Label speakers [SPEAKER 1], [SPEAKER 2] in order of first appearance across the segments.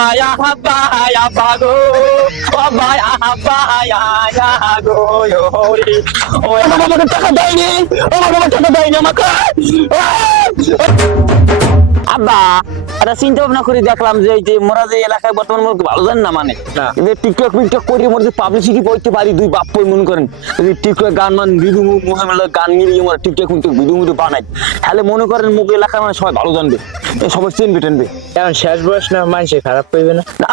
[SPEAKER 1] Ya bago, baya ya go yori. ওই আমার আমাকে টাকা দেয়নি আমার বাবা টাকা দেয়নি আমাকে আব্বা এটা চিন্তা ভাবনা করে দেখলাম যে এই যে মোরা যে এলাকায় বর্তমান মোরা ভালো জান না মানে। যে টিকটক মিকটক করে মোরা যে পাবলিসিটি করতে পারি দুই বাপ পই মনে করেন। যদি টিকটক গান মান ভিডিও মোহামেলা গান মোরা টিকটক মিকটক ভিডিও মিডিও বানাই। তাহলে মনে করেন মুখ এলাকায় মানে সবাই ভালো জানবে। সবাই চিনবে টেনবে।
[SPEAKER 2] এখন শেষ বয়স না মানুষে খারাপ করবে না।
[SPEAKER 1] না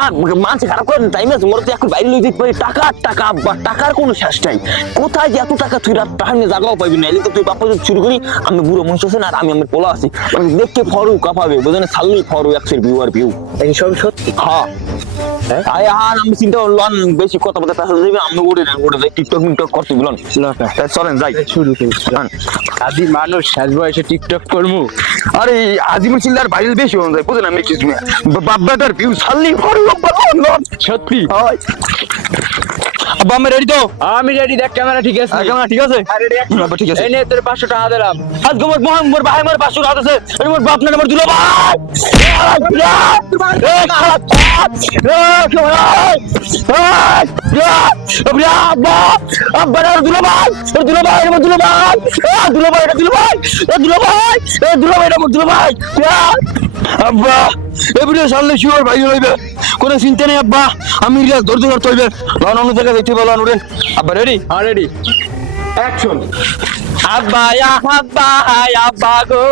[SPEAKER 1] মানুষ খারাপ করেন টাইম আছে মোরা তো এখন বাইরে লই দিতে পারি। টাকা টাকা বা টাকার কোনো শেষ নাই। কোথায় যে এত টাকা তুই রাত জাগাও পাবি না? এলে তো তুই বাপ যদি শুরু করি আমি বুড়ো আর আমি আমার পোলা আছি। মানে দেখতে ফরু কাপাবে ফরু একশের ভিউ আর ভিউ
[SPEAKER 2] এই সব সত্যি?
[SPEAKER 1] হ্যাঁ।
[SPEAKER 2] হ্যাঁ?
[SPEAKER 1] আয় আর আমি চিন্তা বেশি কথা বলতে আমি যাই টিকটক মিকটক করতে বলুন চলেন যাই।
[SPEAKER 2] শুরু করি।
[SPEAKER 1] হ্যাঁ।
[SPEAKER 2] আদি মানুষ শেষ বয়সে টিকটক করব।
[SPEAKER 1] আরে আজিমুল চিল্লার আমার বাড়ির বেশি হয়ে যায় বুঝলেন আমি কিছু না বাবাদার ভিউ ছাড়লি
[SPEAKER 2] সত্যি?
[SPEAKER 1] হয়। আব্বা আমি রেডি তো?
[SPEAKER 2] আমি রেডি দেখ ক্যামেরা ঠিক আছে।
[SPEAKER 1] ক্যামেরা ঠিক আছে?
[SPEAKER 2] হ্যাঁ, ready action।
[SPEAKER 1] বাবা, ঠিক আছে।
[SPEAKER 2] এই নে তোর পাঁচশো টাকা দিলাম।
[SPEAKER 1] আজকে মোর মহান মোর ভাই মোর পাঁচশো রাত আছে এটা মোর বাপ না মোর দুলো ভাই। দুলো ভাই দুলো ভাই দুলো ভাই দুলো ভাই দুলো ভাই দুলো ভাই দুলো ভাই আব্বা এবারে সামনে শিওর ভাই হইবে কোনো চিন্তা নেই আব্বা আমি রিয়াজ ধরতে ধরতে হইবে। লন অন্য জায়গায় দেখতে বলো উড়েন আব্বা রেডি
[SPEAKER 2] হ্যাঁ ready action
[SPEAKER 1] Abba ya abba ya bago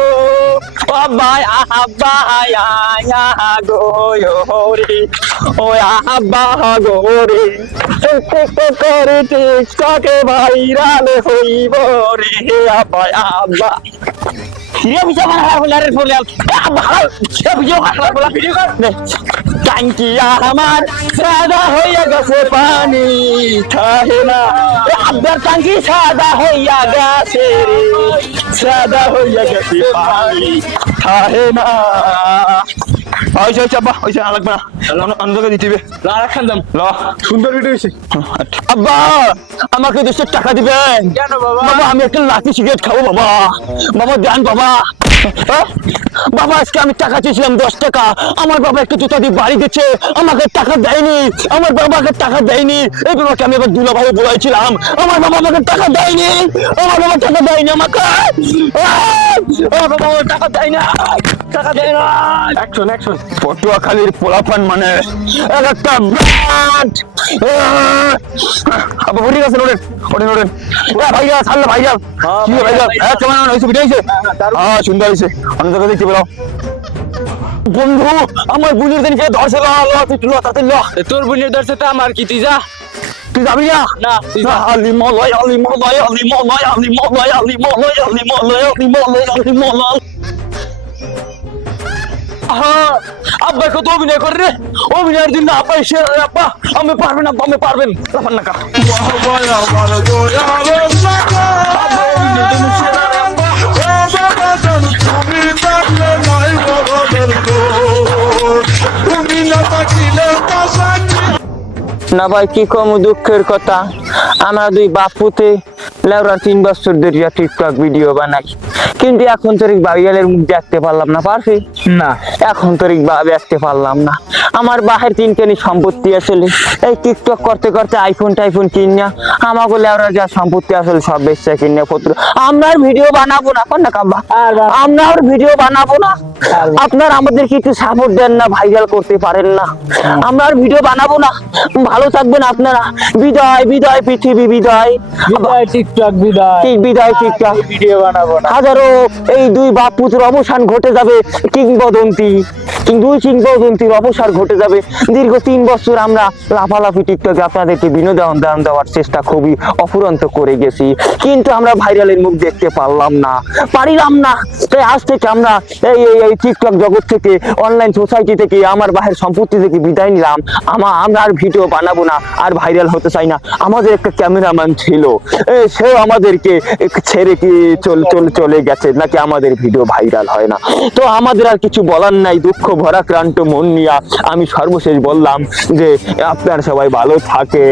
[SPEAKER 1] Abba ya abba ya ya go yori O ya abba go রে। টিকটক করে টিকটকে ভাইরাল হইব রে। আব্বা আব্বা। হিরে বিজা মানে ফুলারে ফুলাল আব্বা সে বিজা মানে ফুলা ভিডিও কর ট্যাঙ্কি আমার সাদা হইয়া গেছে পানি থাকে না আব্বার ট্যাঙ্কি সাদা হইয়া গেছে সাদা হইয়া গেছে পানি থাকে না ওইসে ওইসে আব্বা ওইসে আর লাগবে না অন্ধকে দিতে হবে।
[SPEAKER 2] রাখান দাম।
[SPEAKER 1] ল।
[SPEAKER 2] সুন্দর ভিডিও হয়েছে।
[SPEAKER 1] আব্বা আমাকে দেশের টাকা দিবেন।
[SPEAKER 2] কেন বাবা?
[SPEAKER 1] বাবা আমি একটা লাঠি সিগারেট খাব বাবা। বাবা দেন বাবা। হ্যাঁ? বাবা আজকে আমি টাকা চেয়েছিলাম দশ টাকা। আমার বাবা একটু জুতা দিয়ে বাড়ি দিচ্ছে আমাকে টাকা দেয়নি। আমার বাবাকে টাকা দেয়নি। এই বাবাকে আমি এবার দুলা ভাই বলাইছিলাম। আমার বাবা আমাকে টাকা দেয়নি। আমার বাবা টাকা দেয়নি আমাকে! আমার বাবা টাকা দেয় না টাকা দেয় না
[SPEAKER 2] অ্যাকশন অ্যাকশন
[SPEAKER 1] পটুয়াখালীর পোলাপান মানে এক একটা ব্রান্ড আবার ভরি গেছেন ওরেন ওরেন ওরেন ভাইয়া ছাড়লে ভাইয়া কি ভাইয়া হ্যাঁ কেমন হয়েছে ভিডিও হয়েছে। হ্যাঁ সুন্দর হয়েছে। অন্য জায়গায় দেখতে পেলাম বন্ধু আমার বুঝির দিনকে ধরছে ল ল তুই ল তাতে ল।
[SPEAKER 2] তোর বোনের ধরছে তো আমার কি তুই যা।
[SPEAKER 1] তুই যাবি না?
[SPEAKER 2] না তুই যা।
[SPEAKER 1] আলি মলয় আলি মলয় আলি মলয় আলি মলয় আলি মলয় আলি মলয় আলি মলয় আলি মলয়। আব্বা কত অভিনয় করে রে? অভিনয়ের দিন না আব্বা এসে আব্বা আমি পারবেন আব্বা আমি পারবেন। লাফান না না ভাই কি কম দুঃখের কথা? আমরা দুই বাপুতে লেওরা তিন বছর ধরে টিকটক ভিডিও বানাই। কিন্তু এখন তোর বাবিয়ালের মুখ দেখতে পারলাম না পারছি?
[SPEAKER 2] না।
[SPEAKER 1] এখন তোর বা দেখতে পারলাম না। আমার বাহের তিনখানি সম্পত্তি আসলে এই টিকটক করতে করতে আইফোন টাইফোন কিনিয়া আমাকে লেওরা যা সম্পত্তি আসলে সব বেচছে কিনিয়া পত্র। আমরা আর ভিডিও বানাবো না কোন না কাব্বা আমরা আর ভিডিও বানাবো না। আপনার আমাদের একটু সাপোর্ট দেন না ভাইরাল করতে পারেন না। আমরা আর ভিডিও বানাবো না। ভালো থাকবেন আপনারা। বিদায় বিদায় পৃথিবী বিদায়।
[SPEAKER 2] বিদায় টিকটক বিদায়।
[SPEAKER 1] ঠিক বিদায় টিকটক
[SPEAKER 2] ভিডিও বানাবো না।
[SPEAKER 1] হাজারো এই দুই বাপ পুত্র অবসান ঘটে যাবে কিংবদন্তি। দুই কিংবদন্তির অবসান ঘটে যাবে দীর্ঘ তিন বছর আমরা লাফালাফি টিকটকে আপনাদেরকে বিনোদন দান দেওয়ার চেষ্টা খুবই অফুরন্ত করে গেছি। কিন্তু আমরা ভাইরালের মুখ দেখতে পারলাম না পারিলাম না। তাই আজ থেকে আমরা এই এই এই টিকটক জগৎ থেকে অনলাইন সোসাইটি থেকে আমার বাহের সম্পত্তি থেকে বিদায় নিলাম। আমা আমরা আর ভিডিও বানাবো না আর ভাইরাল হতে চাই না। আমাদের একটা ক্যামেরাম্যান ছিল। এ, সেও আমাদেরকে ছেড়ে কি চল চল, চলে গেছে? নাকি আমাদের ভিডিও ভাইরাল হয় না? তো আমাদের আর কিছু বলার নাই, দুঃখ ভরাক্রান্ত মন নিয়া আমি সর্বশেষ বললাম যে আপনার সবাই ভালো থাকে